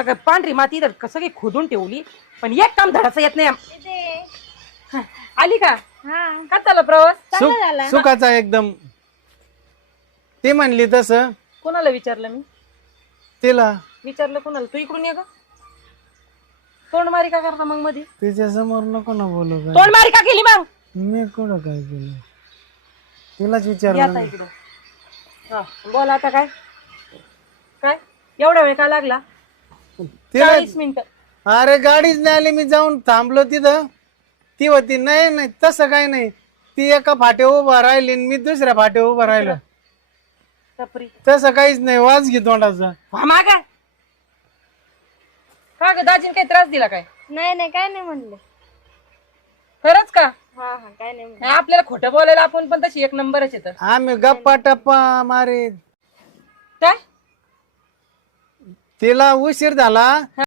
सगळं पांढरी माती तर सगळी खोदून ठेवली, पण एक काम धडाचं येत नाही. आली का? का चालला प्रवास? सुखाचा एकदम. ती म्हणली तसं. कोणाला विचारलं मी? तिला विचारलं कोणाला? तू इकडून ये ग. तोंडमारी का करता मग मध्ये? तिच्या समोर नको ना बोलू का. तोंडमारी का केली मग? मी कुठं काय केलं? तिलाच या विचारलं. आता इकडं. हा बोल आता. काय काय एवढा वेळ का लागला? तिला 40 मिनिटं. अरे गाडीच नाही आली, मी जाऊन थांबलो तिथं. ती होती. नाही नाही तसं काही नाही. ती एका फाट्यावर उभा राहिली आणि मी दुसऱ्या फाट्यावर उभा राहिलो. टपरी तसं काहीच नाही. वाज घे तोंडाचा. मागा का ग? दाजीने काही त्रास दिला काय? नाही काय नाही म्हणले. खरंच का? हा काय नाही नाही, आपल्याला खोटं बोलायला आपण पण तशी एक नंबरच येतं. आम्ही गप्पा टप्पा मारे. काय तिला उशीर झाला.